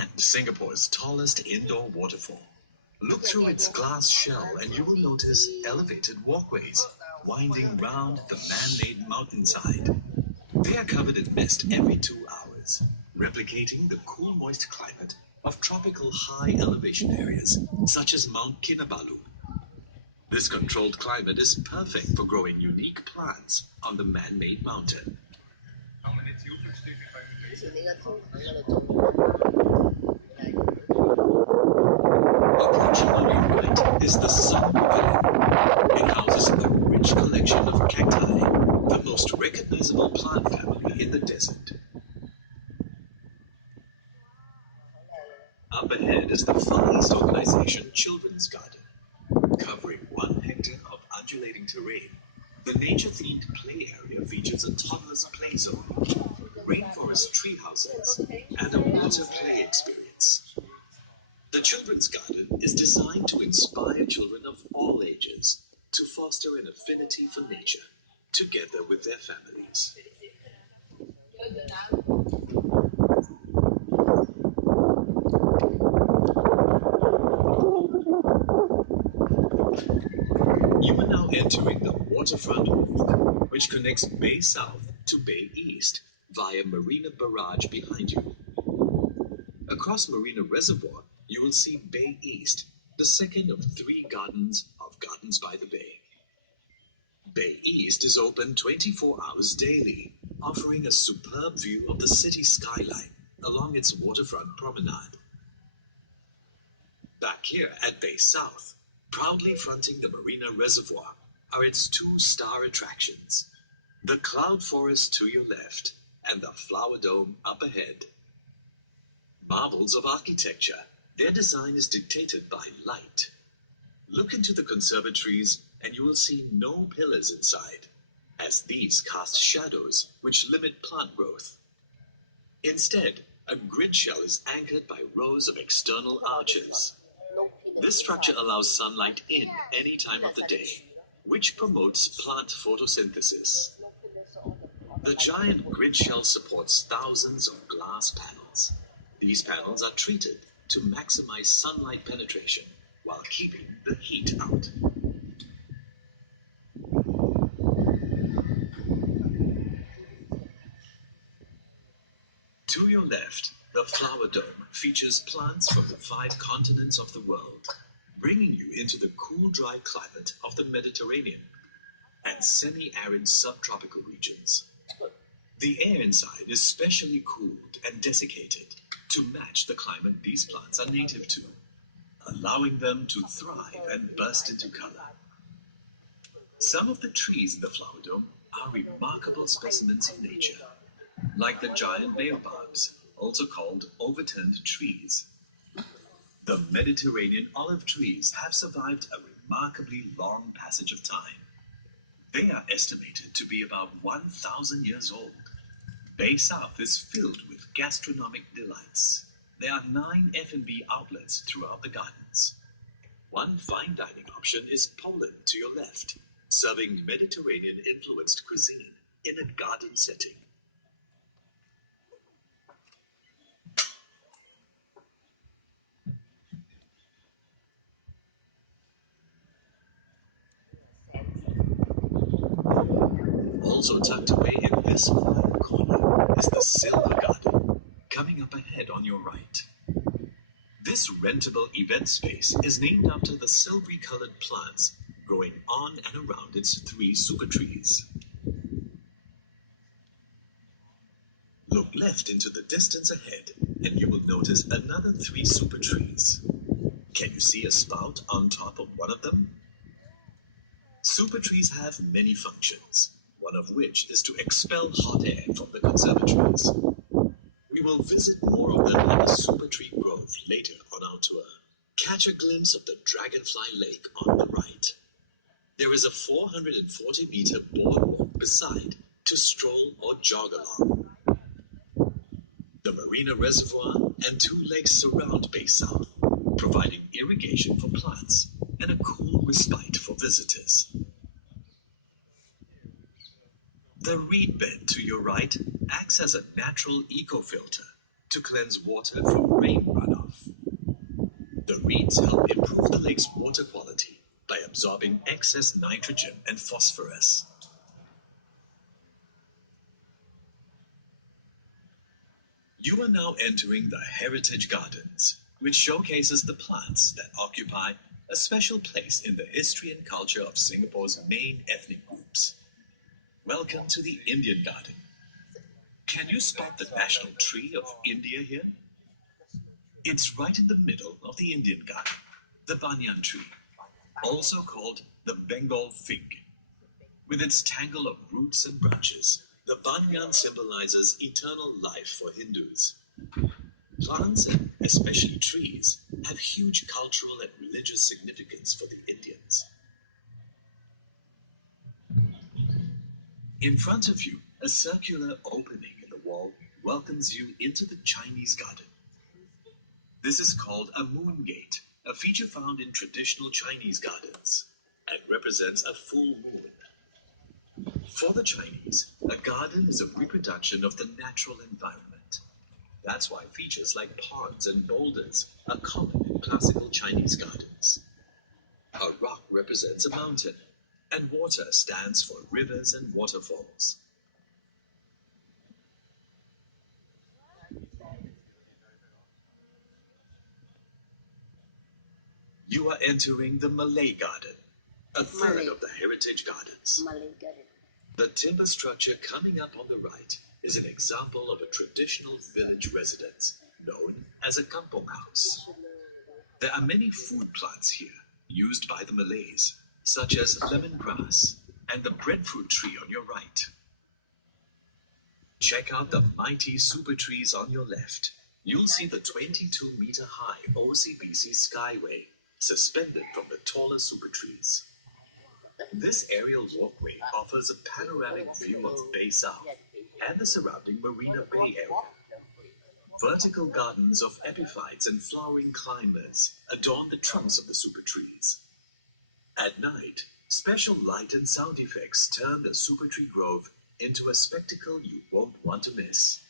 and Singapore's tallest indoor waterfall. Look through its glass shell and you will notice elevated walkways winding round the man-made mountainside. They are covered in mist every 2 hours, replicating the cool, moist climate of tropical high-elevation areas such as Mount Kinabalu. This controlled climate is perfect for growing unique plants on the man-made mountain. Approaching on your right is the Sun Pavilion. It houses a rich collection of cacti, the most recognizable plant family in the desert. Up ahead is the Far East Organization Children's Garden. Covering 1 hectare of undulating terrain, the nature-themed play area features a toddler's play zone, rainforest tree houses, and a water play experience. The Children's Garden is designed to inspire children of all ages to foster an affinity for nature, together with their families. You are now entering the waterfront walk, which connects Bay South to Bay East via Marina Barrage behind you. Across Marina Reservoir, you will see Bay East, the second of 3 gardens of Gardens by the Bay. Bay East is open 24 hours daily, offering a superb view of the city skyline along its waterfront promenade. Back here at Bay South, proudly fronting the Marina Reservoir, are its 2-star attractions, the Cloud Forest to your left and the Flower Dome up ahead. Marvels of architecture, their design is dictated by light. Look into the conservatories and you will see no pillars inside, as these cast shadows which limit plant growth. Instead, a grid shell is anchored by rows of external arches. This structure allows sunlight in any time of the day, which promotes plant photosynthesis. The giant grid shell supports thousands of glass panels. These panels are treated to maximize sunlight penetration while keeping the heat out. To your left, the Flower Dome features plants from the 5 continents of the world, bringing you into the cool, dry climate of the Mediterranean and semi-arid subtropical regions. The air inside is specially cooled and desiccated to match the climate these plants are native to, allowing them to thrive and burst into color. Some of the trees in the Flower Dome are remarkable specimens of nature, like the giant baobabs, also called overturned trees. The Mediterranean olive trees have survived a remarkably long passage of time. They are estimated to be about 1,000 years old. Bay South is filled with gastronomic delights. There are 9 F&B outlets throughout the gardens. One fine dining option is Poland to your left, serving Mediterranean-influenced cuisine in a garden setting. Also tucked away in this quiet corner is the Silver Garden, coming up ahead on your right. This rentable event space is named after the silvery-colored plants growing on and around its 3 super trees. Look left into the distance ahead and you will notice another 3 super trees. Can you see a spout on top of one of them? Super trees have many functions, one of which is to expel hot air from the conservatories. We will visit more of them in the Super Tree Grove later on our tour. Catch a glimpse of the Dragonfly Lake on the right. There is a 440-meter boardwalk beside to stroll or jog along. The Marina Reservoir and 2 lakes surround Bay South, providing irrigation for plants and a cool respite for visitors. The reed bed to your right acts as a natural eco-filter, to cleanse water from rain runoff. The reeds help improve the lake's water quality by absorbing excess nitrogen and phosphorus. You are now entering the Heritage Gardens, which showcases the plants that occupy a special place in the history and culture of Singapore's main ethnic groups. Welcome to the Indian Garden. Can you spot the national tree of India here? It's right in the middle of the Indian Garden, the banyan tree, also called the Bengal fig. With its tangle of roots and branches, the banyan symbolizes eternal life for Hindus. Plants, and especially trees, have huge cultural and religious significance for the Indians. In front of you, a circular opening in the wall welcomes you into the Chinese garden. This is called a moon gate, a feature found in traditional Chinese gardens, and represents a full moon. For the Chinese, a garden is a reproduction of the natural environment. That's why features like ponds and boulders are common in classical Chinese gardens. A rock represents a mountain, and water stands for rivers and waterfalls. You are entering the Malay Garden, a third of the Heritage Gardens. Malay Garden. The timber structure coming up on the right is an example of a traditional village residence known as a kampong house. There are many food plants here used by the Malays, such as lemongrass and the breadfruit tree on your right. Check out the mighty super trees on your left. You'll see the 22-meter-high OCBC Skyway suspended from the taller super trees. This aerial walkway offers a panoramic view of Bay South and the surrounding Marina Bay area. Vertical gardens of epiphytes and flowering climbers adorn the trunks of the super trees. At night, special light and sound effects turn the super tree grove into a spectacle you won't want to miss.